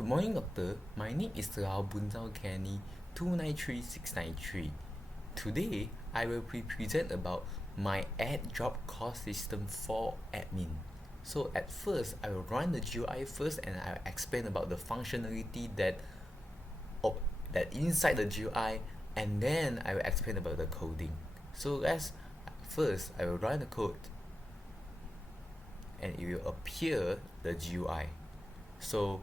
Good morning, doctor. My name is Boon Zao Kenny, 293693. Today, I will present about my add job cost system for admin. So at first, I will run the GUI first and I will explain about the functionality that inside the GUI, and then I will explain about the coding. So first I will run the code and it will appear the GUI. So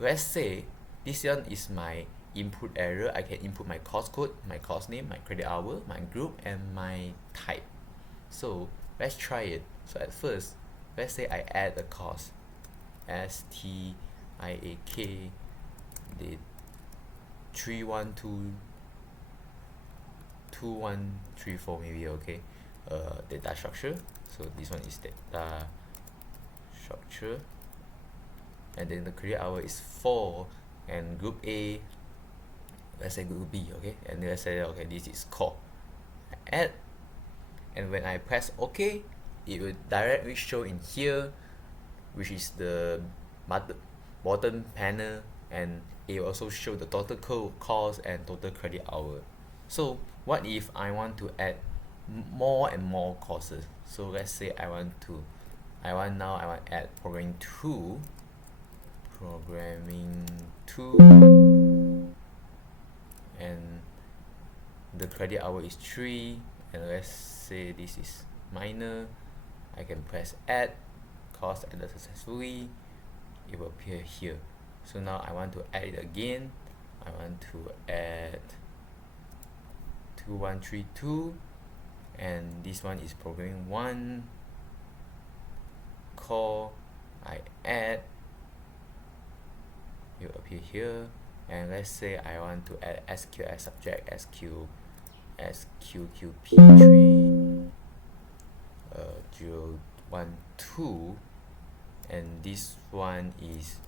let's say this one is my input area. I can input my course code, my course name, my credit hour, my group, and my type. So let's try it. So at first, let's say I add a course, STIAK, the 3122134 maybe, okay. Data structure. So this one is data structure, and then the credit hour is 4, and group A, let's say group B, okay, and let's say okay, this is core. I add, and when I press OK, it will directly show in here, which is the bottom panel, and it will also show the total cost and total credit hour. So what if I want to add more and more courses? So let's say I want to add programming 2, and the credit hour is 3, and let's say this is minor. I can press add, course added successfully, it will appear here. So now I want to add it again. I want to add 2132, and this one is programming 1 core. I add, it will appear here. And let's say I want to add SQS subject, SQQP3 012, and this one is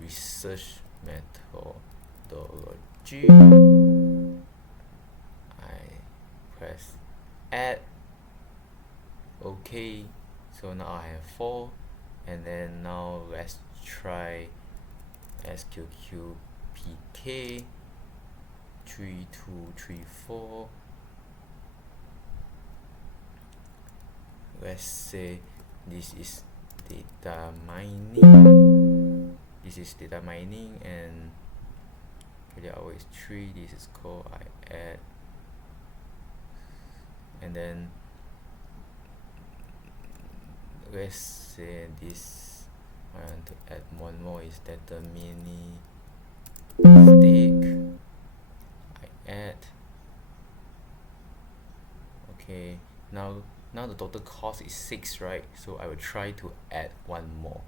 research methodology. I press add, okay. So now I have 4, and then now let's try SQQPK 3234. Let's say this is data mining. This is data mining, and credit hour is 3. This is core. I add, and then let's say this, I want to add one more, is data mini stick. I add, okay. Now the total cost is 6, right? So I will try to add one more.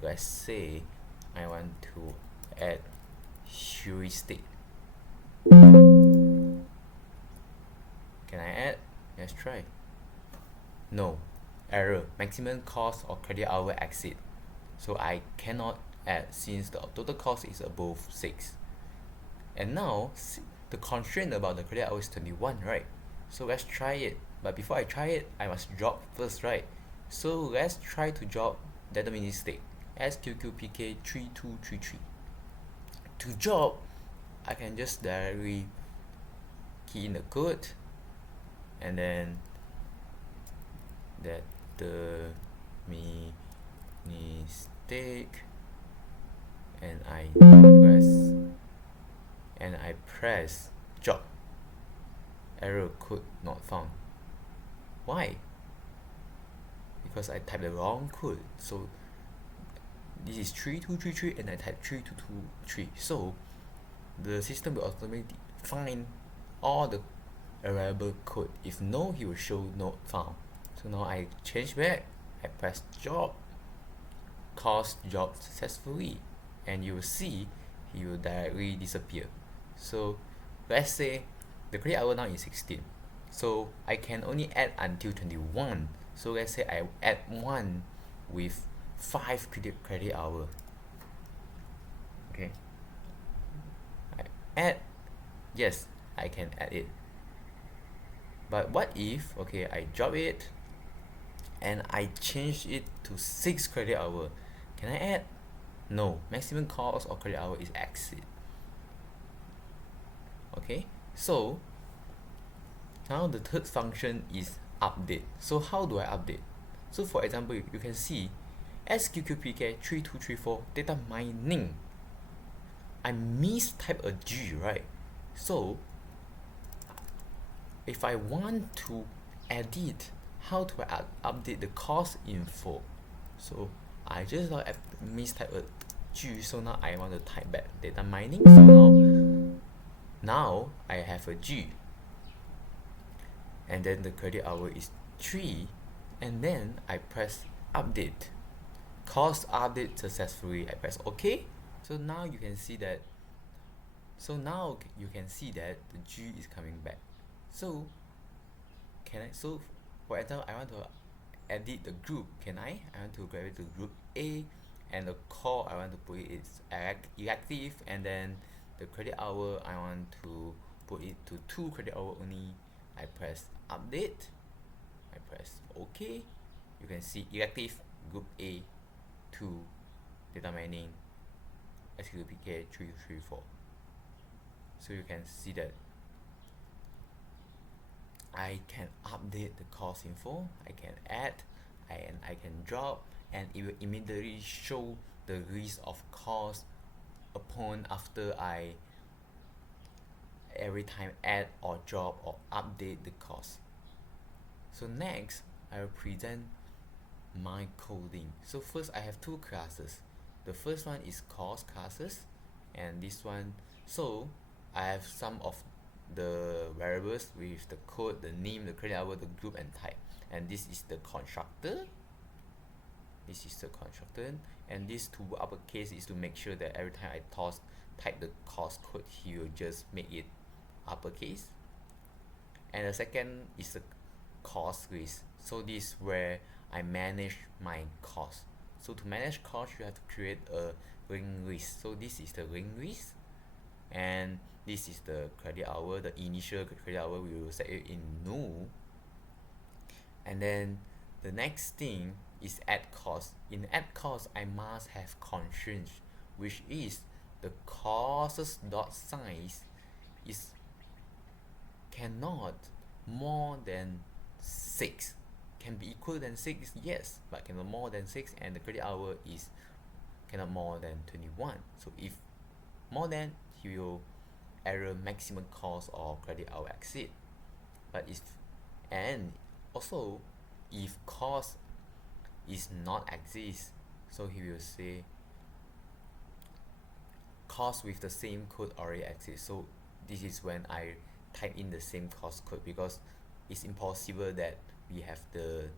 Let's say I want to add heuristic. Can I add? Let's try. No, error, maximum cost or credit hour exceed. So I cannot add since the total cost is above 6. And now the constraint about the credit hour is 21, right? So let's try it. But before I try it, I must drop first, right? So let's try to drop data mini stick, SQQPK 3233. To drop, I can just directly key in the code, and then that the mini stick, and I press drop. Error, code not found. Why? Because I typed the wrong code. So this is 3233 and I typed 3223. So the system will automatically find all the available code. If no, he will show not found. So now I change back, I press job, course job successfully, and you will see he will directly disappear. So let's say the credit hour now is 16. So I can only add until 21. So let's say I add 1 with 5 credit hour. Okay. I add, yes, I can add it. But what if, okay, I drop it and I change it to 6 credit hour? Can I add? No, maximum cost or credit hour is exit. Okay, so now the third function is update. So how do I update? So for example, you can see SQQPK3234 data mining. I mistype a G, right? So if I want to edit, how do I update the cost info? So I just now mistype a G, so now I want to type back data mining. So now I have a G, and then the credit hour is 3, and then I press update. Cost update successfully. I press OK. So now you can see that. The G is coming back. So for example, I want to edit the group. Can I? I want to grab it to group A, and the call I want to put it is elective, and then the credit hour I want to put it to 2 credit hour only. I press update. I press OK. You can see elective group A 2 data mining SQPK 334. So you can see that I can update the cost info, I can add, and I can drop, and it will immediately show the list of costs upon after I every time add or drop or update the cost. So next, I will present my coding. So first I have 2 classes. The first one is cost classes, and this one, so I have some of the variables with the code, the name, the credit hour, the group, and type. And this is the constructor. And this to uppercase is to make sure that every time I type the cost code, he will just make it uppercase. And the second is the cost list. So this is where I manage my cost. So to manage cost, you have to create a ring list. So this is the ring list, and this is the credit hour. The initial credit hour, we will set it in null. And then the next thing is add cost. In add cost, I must have constraints, which is the costs dot size is cannot more than 6. Can be equal than 6, yes, but cannot more than 6, and the credit hour is cannot more than 21. So if more than, he will error maximum cost or credit hour exceed. But also if cost is not exist, so he will say cost with the same code already exists. So this is when I type in the same cost code, because it's impossible that we have the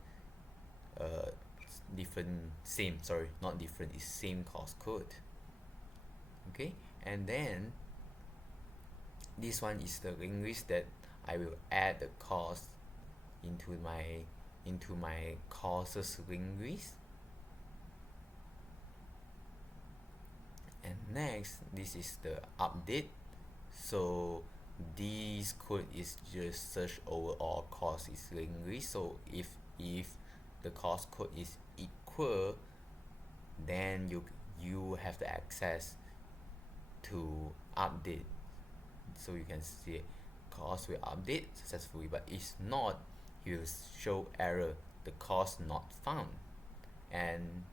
same cost code. Okay, and then this one is the linguist that I will add the cost into my courses linguist. And next, this is the update. So this code is just search over all cost is linguist. So if the cost code is equal, then you have the access to update. So you can see cost will update successfully, but if not, it will show error, the cost not found. And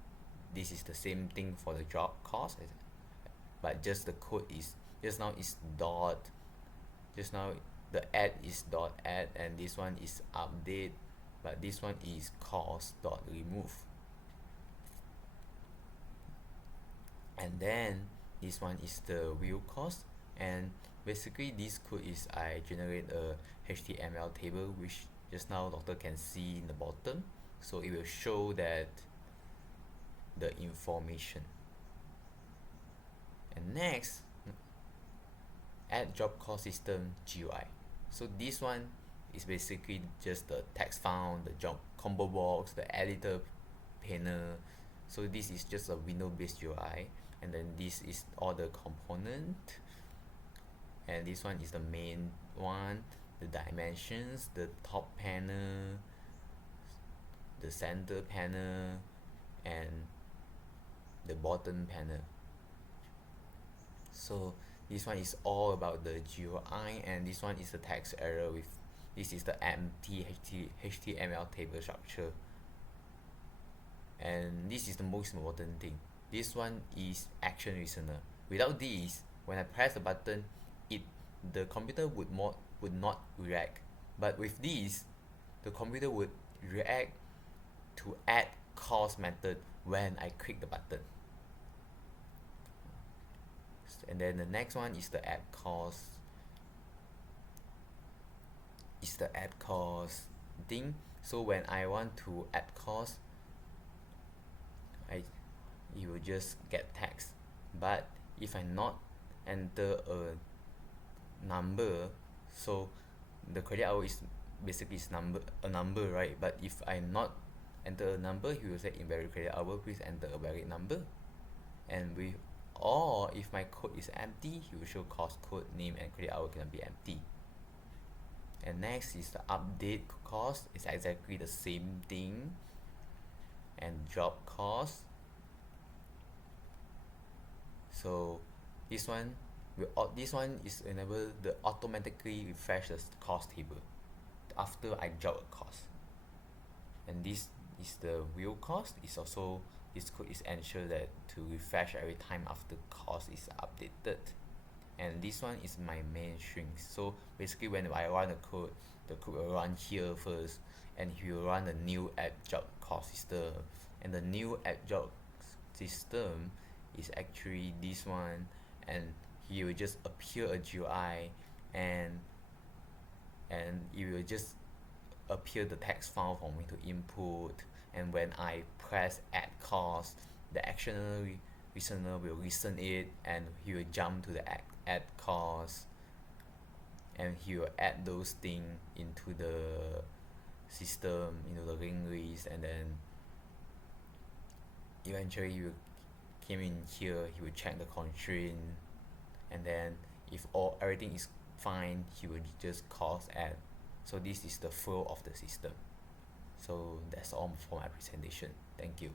this is the same thing for the job cost, but just the code is just now the add is dot add, and this one is update, but this one is cost dot remove. And then this one is the real cost, and basically this code is I generate a HTML table, which just now doctor can see in the bottom. So it will show that the information. And next, add job cost system GUI. So this one is basically just the text found, the job combo box, the editor panel. So this is just a window-based UI, and then this is all the component, and this one is the main one, the dimensions, the top panel, the center panel, and the bottom panel. So this one is all about the GUI, and this one is the text error with this is the empty HTML table structure. And this is the most important thing. This one is action listener. Without this, when I press the button, the computer would not react. But with this, the computer would react to add cost method when I click the button. And then the next one is the add cost. Is the add cost thing. So when I want to add cost, you will just get text. But if I not enter a number, so the credit hour is basically a number, right? But if I not enter a number, he will say invalid credit hour, please enter a valid number. And or if my code is empty, he will show cost code name and credit hour can be empty. And next is the update cost. It's exactly the same thing. And drop cost. So this one is enable the automatically refresh the cost table after I drop a cost. And this is the real cost. Is also this code is ensure that to refresh every time after cost is updated. And this one is my main string. So basically when I run the code will run here first, and he will run the new add job cost system. And the new add job system is actually this one, and he will just appear a GUI, and it will just appear the text file for me to input. And when I press add cost, the action listener will listen it, and he will jump to the add cost, and he will add those things into the system, into the linked list. And then eventually you came in here, he will check the constraint, and then if everything is fine, he will just cost add. So this is the flow of the system. So that's all for my presentation. Thank you.